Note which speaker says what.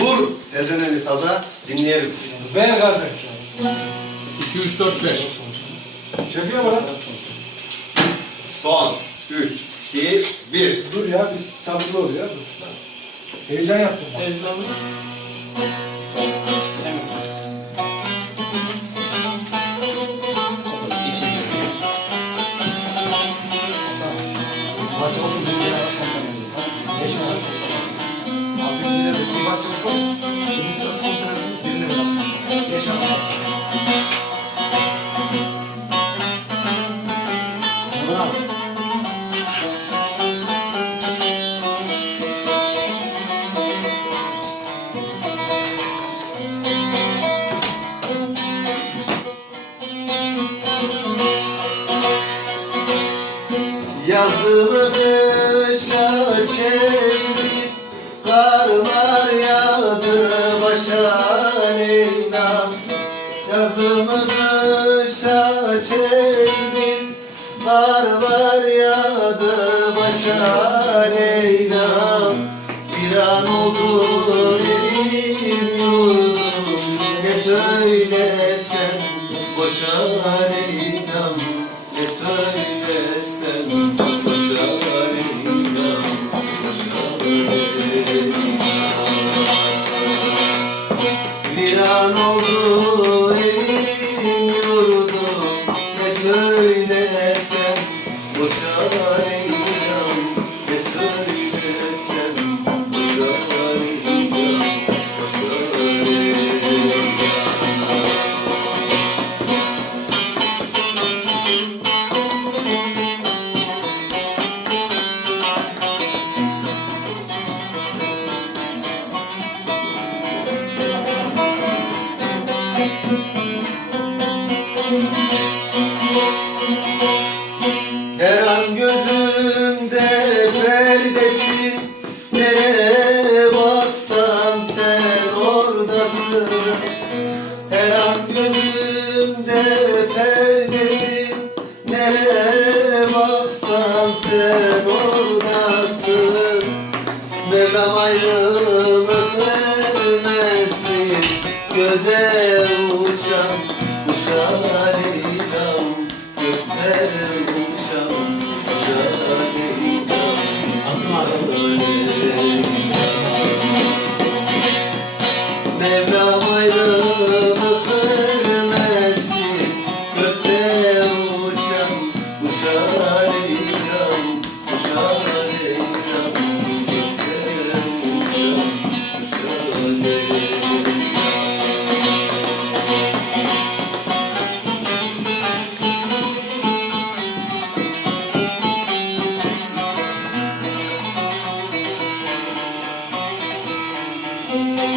Speaker 1: Vur tezeneni saza dinleyelim.
Speaker 2: Ver gazı.
Speaker 3: 2, 3, 4, 5.
Speaker 2: Çekiyor mu lan?
Speaker 1: Son 3, 2, 1.
Speaker 2: Dur ya biz sabırlı ol ya dur. Heyecan yaptım. bak. Başta olsun,
Speaker 1: Yazımı kışa çevirip Karlar yağdı başa Leyla. Yazımı kışa çevirip Karlar yağdı başa Leyla. Bir an oldu elim yurdum Ne söylesem boşa Leyla'm Ne söylesem oldu evim Ne söylesem boşa Leyla'm Her an gözümde perdesin Nereye baksam sen oradasın. Mevlam ayrılık vermesin Göde Thank you.